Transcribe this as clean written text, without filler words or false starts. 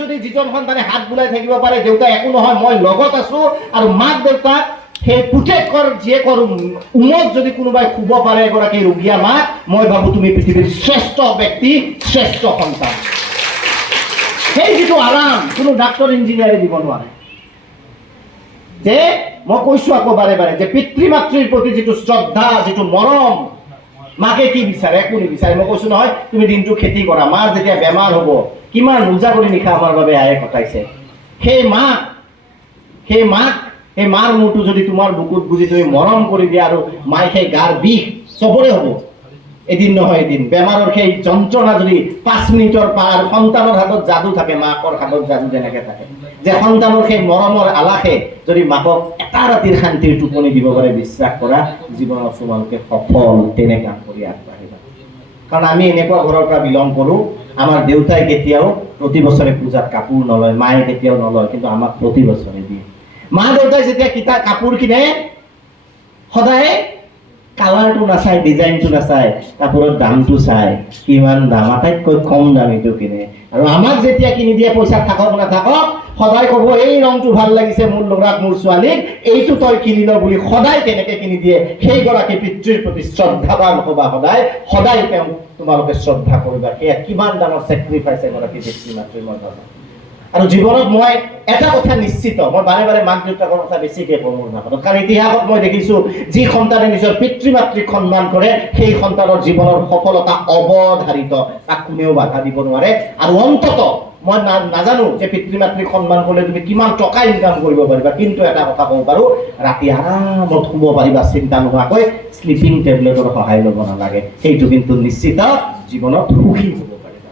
যদি যিজন সন্তানে হাত বুলাই থাকিব পাৰে দেউতা একো নহয় মই লগত আছো, আৰু মাক দেউতাক সেই পুতেক কৰ যিয়ে কৰ উমত যদি কোনোবাই শুব পাৰে এগৰাকী ৰোগীয়া মাক, মই ভাবো তুমি পৃথিৱীৰ শ্ৰেষ্ঠ ব্যক্তি, শ্ৰেষ্ঠ সন্তান। সেই যিটো আৰাম কোনো ডাক্তৰ ইঞ্জিনিয়াৰে দিব নোৱাৰে। যে মই কৈছো আকৌ বাৰে বাৰে যে পিতৃ মাতৃৰ প্ৰতি যিটো শ্ৰদ্ধা, যিটো মৰম, মাকে কি বিচাৰে? একো নিবিচাৰে। মই কৈছো নহয় তুমি দিনটো খেতি কৰা, মাৰ যেতিয়া বেমাৰ হ'ব কিমান উজাগৰি নিশা আমাৰ বাবে আয়ে কটাইছে। সেই মাৰ মূৰটো যদি তোমাৰ বুকুত গুজি তুমি মৰম কৰি দিয়া, আৰু মায়ে সেই গাৰ বিষ চবৰে হ'ব এদিন নহয় এদিন, বেমাৰৰ সেই যন্ত্ৰণা যদি 5 মিনিটৰ পাৰ, সন্তানৰ হাতত যাদু থাকে, মাকৰ হাতত যাদু যেনেকে থাকে, যে সন্তানৰ সেই মৰমৰ আলাসে যদি মাকক এটা ৰাতিৰ শান্তিৰ টোপনি দিব পাৰে, বিশ্বাস কৰা জীৱনত তোমালোকে সফল তেনে কাম কৰি আগবাঢ়িবা। কাৰণ আমি এনেকুৱা ঘৰৰ পৰা বিলং কৰো, আমাৰ দেউতাই কেতিয়াও প্ৰতি বছৰে পূজাত কাপোৰ নলয়, মায়ে কেতিয়াও নলয়, কিন্তু আমাক প্ৰতি বছৰে দিয়ে। মা দেউতাই যেতিয়া কাপোৰ কিনে সদায় কালাৰটো নাচায়, ডিজাইনটো নাচায়, কাপোৰৰ দামটো চায়, কিমান দাম, আটাইতকৈ কম দামীটো কিনে। আৰু আমাক যেতিয়া কিনি দিয়ে পইচা থাকক নাথাকক সদায় ক'ব এই ৰংটো ভাল লাগিছে মোৰ ল'ৰাক মোৰ ছোৱালীক, এইটো তই কিনি ল বুলি সদায় তেনেকে কিনি দিয়ে। সেইগৰাকী পিতৃৰ প্ৰতি শ্ৰদ্ধাৱান হ'বা, সদায় তেওঁক তোমালোকে শ্ৰদ্ধা কৰিবা। সেয়া কিমান ডাঙৰ চেক্ৰিফাইচ এগৰাকী পিতৃ মাতৃৰ মই ভাবো। আৰু জীৱনত মই এটা কথা নিশ্চিত, মই বাৰে বাৰে মাক দেউতাকৰ কথা বেছিকে কওঁ মোৰ নামত, কাৰণ ইতিহাসত মই দেখিছো যি সন্তানে নিজৰ পিতৃ মাতৃক সন্মান কৰে সেই সন্তানৰ জীৱনৰ সফলতা অৱধাৰিত, তাক কোনেও বাধা দিব নোৱাৰে। আৰু অন্তত মই নাজানো যে পিতৃ মাতৃক সন্মান কৰিলে তুমি কিমান টকা ইনকাম কৰিব পাৰিবা, কিন্তু এটা কথা ক'ব পাৰো, ৰাতি আৰামত শুব পাৰিবা চিন্তা নোহোৱাকৈ, স্লিপিং টেবলেটৰ সহায় ল'ব নালাগে, সেইটো কিন্তু নিশ্চিত জীৱনত সুখী হ'ব পাৰিবা।